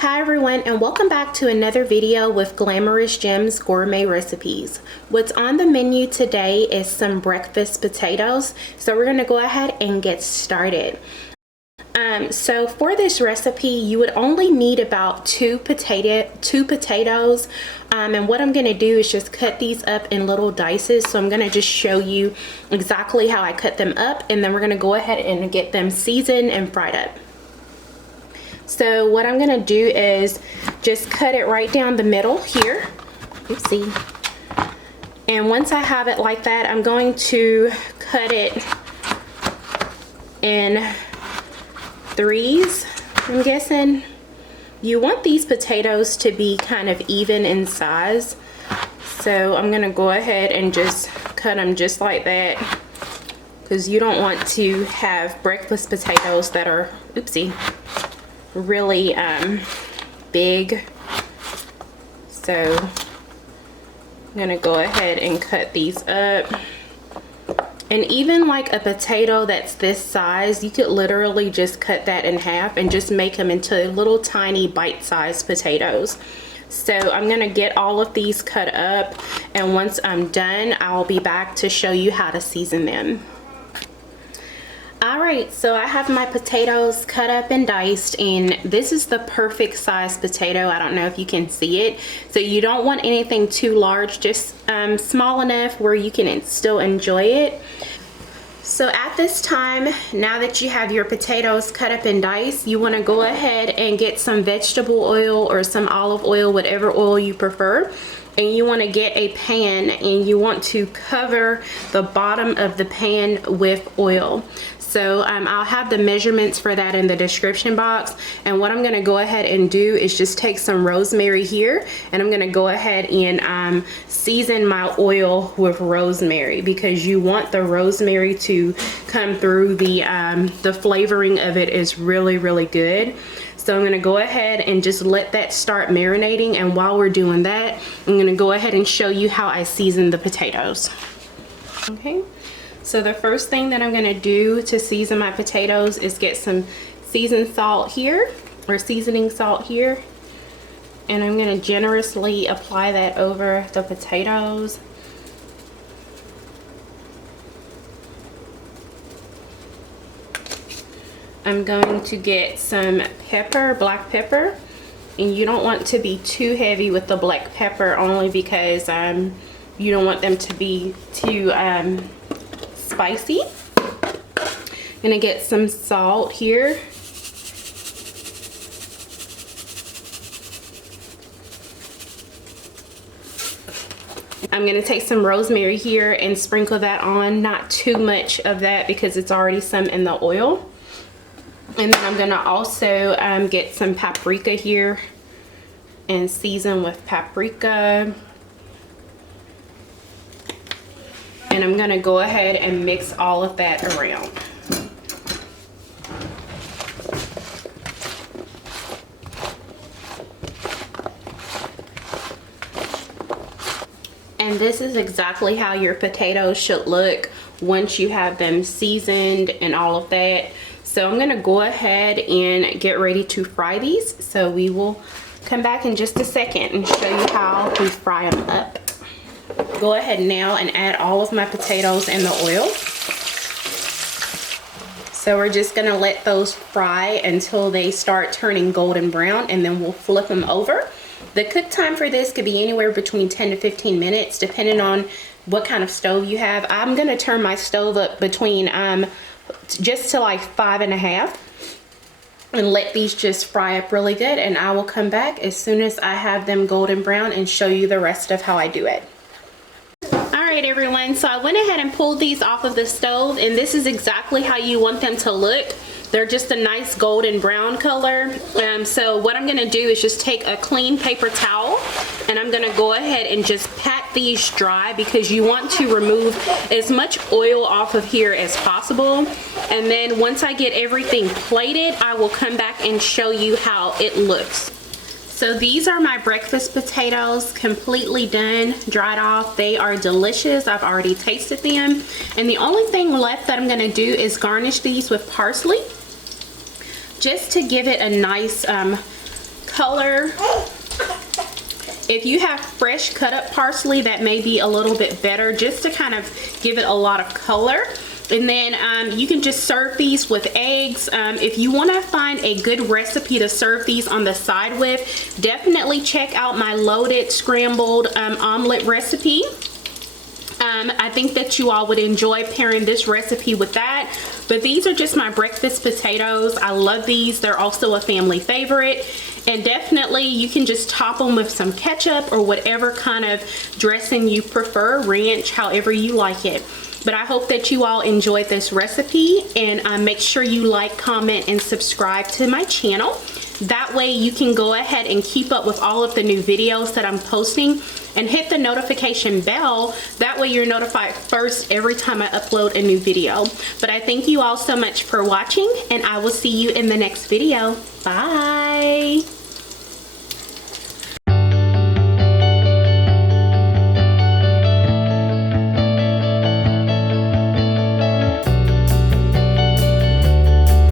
Hi everyone, and welcome back to another video with Glameres Gems Gourmet Recipes. What's on the menu today is some breakfast potatoes, so we're going to go ahead and get started. So for this recipe, you would only need about two potatoes, and what I'm going to do is just cut these up in little dices. So I'm going to just show you exactly how I cut them up, and then we're going to go ahead and get them seasoned and fried up. So what I'm gonna do is just cut it right down the middle here. Oopsie. And once I have it like that, I'm going to cut it in threes, I'm guessing. You want these potatoes to be kind of even in size. So I'm gonna go ahead and just cut them just like that, because you don't want to have breakfast potatoes that are, oopsie, really big. So I'm gonna go ahead and cut these up. And even like a potato that's this size, you could literally just cut that in half and just make them into little tiny bite-sized potatoes. So I'm gonna get all of these cut up, and once I'm done, I'll be back to show you how to season them. Alright, so I have my potatoes cut up and diced, and this is the perfect size potato. I don't know if you can see it. So you don't want anything too large, just small enough where you can still enjoy it. So at this time, now that you have your potatoes cut up and diced, you want to go ahead and get some vegetable oil or some olive oil, whatever oil you prefer. And you want to get a pan, and you want to cover the bottom of the pan with oil. So I'll have the measurements for that in the description box. And what I'm going to go ahead and do is just take some rosemary here, and I'm going to go ahead and season my oil with rosemary, because you want the rosemary to come through. The flavoring of it is really, really good. So I'm gonna go ahead and just let that start marinating, and while we're doing that, I'm gonna go ahead and show you how I season the potatoes. Okay, so the first thing that I'm gonna do to season my potatoes is get some seasoned salt here, or seasoning salt here, and I'm gonna generously apply that over the potatoes. I'm going to get some pepper, black pepper, and you don't want to be too heavy with the black pepper, only because you don't want them to be too spicy. I'm gonna get some salt here. I'm gonna take some rosemary here and sprinkle that on, not too much of that because it's already some in the oil. And then I'm gonna also get some paprika here and season with paprika. And I'm gonna go ahead and mix all of that around. And this is exactly how your potatoes should look once you have them seasoned and all of that. So I'm gonna go ahead and get ready to fry these. So we will come back in just a second and show you how we fry them up. Go ahead now and add all of my potatoes in the oil. So we're just gonna let those fry until they start turning golden brown, and then we'll flip them over. The cook time for this could be anywhere between 10 to 15 minutes, depending on what kind of stove you have. I'm gonna turn my stove up between just to like 5.5, and let these just fry up really good, and I will come back as soon as I have them golden brown and show you the rest of how I do it. Alright everyone, so I went ahead and pulled these off of the stove, and this is exactly how you want them to look. They're just a nice golden brown color. So what I'm gonna do is just take a clean paper towel, and I'm gonna go ahead and just pat these dry, because you want to remove as much oil off of here as possible. And then once I get everything plated, I will come back and show you how it looks. So these are my breakfast potatoes, completely done, dried off. They are delicious. I've already tasted them. And the only thing left that I'm gonna do is garnish these with parsley, just to give it a nice color. If you have fresh cut up parsley, that may be a little bit better, just to kind of give it a lot of color. And then you can just serve these with eggs. If you want to find a good recipe to serve these on the side with, definitely check out my loaded scrambled omelet recipe. I think that you all would enjoy pairing this recipe with that. But these are just my breakfast potatoes. I love these. They're also a family favorite. And definitely you can just top them with some ketchup or whatever kind of dressing you prefer, ranch, however you like it. But I hope that you all enjoyed this recipe, and make sure you like, comment, and subscribe to my channel. That way you can go ahead and keep up with all of the new videos that I'm posting, and hit the notification bell. That way you're notified first every time I upload a new video. But I thank you all so much for watching, and I will see you in the next video. Bye.